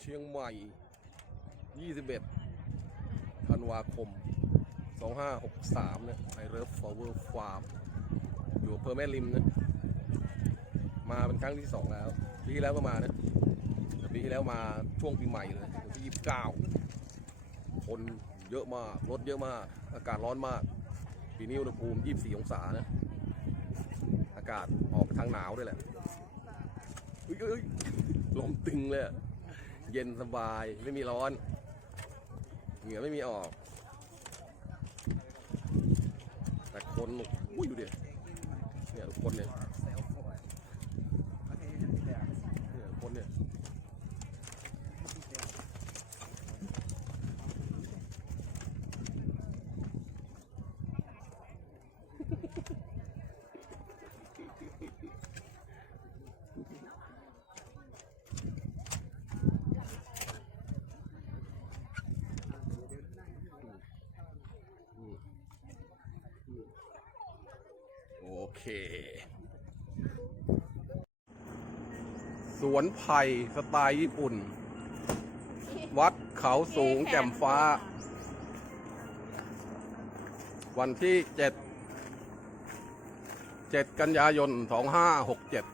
เชียงใหม่ 21 ธันวาคม 2563เนี่ยไอเลิฟฟลาเวอร์ฟาร์มอยู่อำเภอแม่ริมนะมาเป็นครั้งที่สองแล้ว ปีที่แล้วก็มานะปีที่แล้วมาช่วงปีใหม่เลยวันที่ 29 คนเยอะมาก รถเยอะมาก อากาศร้อนมาก ปีนี้อุณหภูมิ 24 องศานะ อากาศออกไปทางหนาวด้วยแหละ อุ้ยลมตึงเลย เย็นสบายไม่มีร้อน เหงื่อไม่มีออก แต่คนอุ้ยดูดิเนี่ยทุกคนเนี่ยโอ เค สวนไผ่สไตล์ญี่ปุ่น วัดเขาสูงแจ่มฟ้า วันที่เจ็ดเจ็ดกันยายนสองห้าหกเจ็ด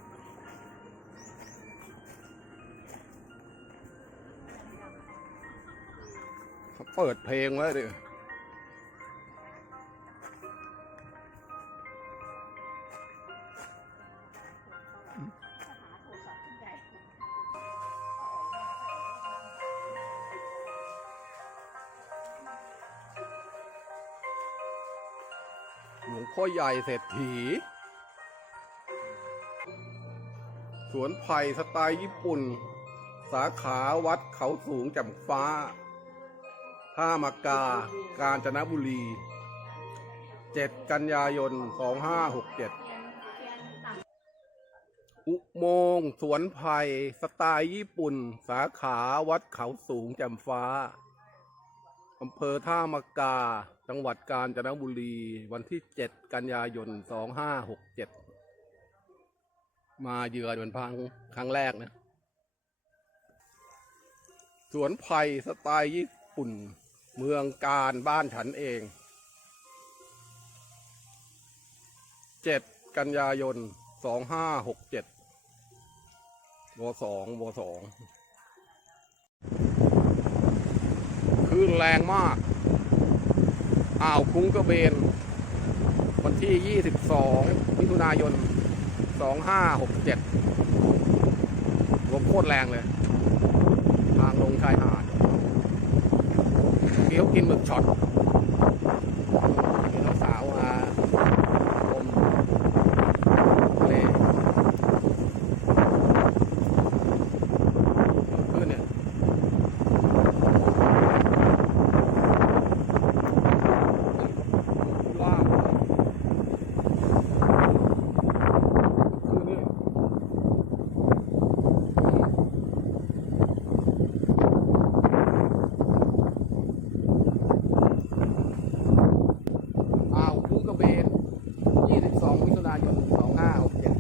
เปิดเพลงไว้ดิ หลวงพ่อใหญ่เศรษฐี สวนไผ่สไตล์ญี่ปุ่น สาขาวัดเขาสูงแจ่มฟ้า ท่ามากา กาญจนบุรี 7 กันยายน 2567 อุโมงค์สวนไผ่สไตล์ญี่ปุ่น สาขาวัดเขาสูงแจ่มฟ้าอำเภอท่ามากา จังหวัดกาญจนบุรี วันที่ 7 กันยายน 2567 มาเยือนเป็นพังครั้งแรกนะ สวนไผ่สไตล์ญี่ปุ่น เมืองการบ้านฉันเอง 7 กันยายน 2567 ว2ว2คลื่นแรงมาก อ่าวคุ้งกระเบน วันที่ 22มิถุนายน 2567ลมโคตรแรงเลย ทางลงชายหาดเกี้ยวกินหมึกช็อตมีน้องสาวมาลมทะเลขึ้นเนี่ย ว้าวคือเนี่ยอ่าวคุ้งกระเบน 22 มิถุนายน 2567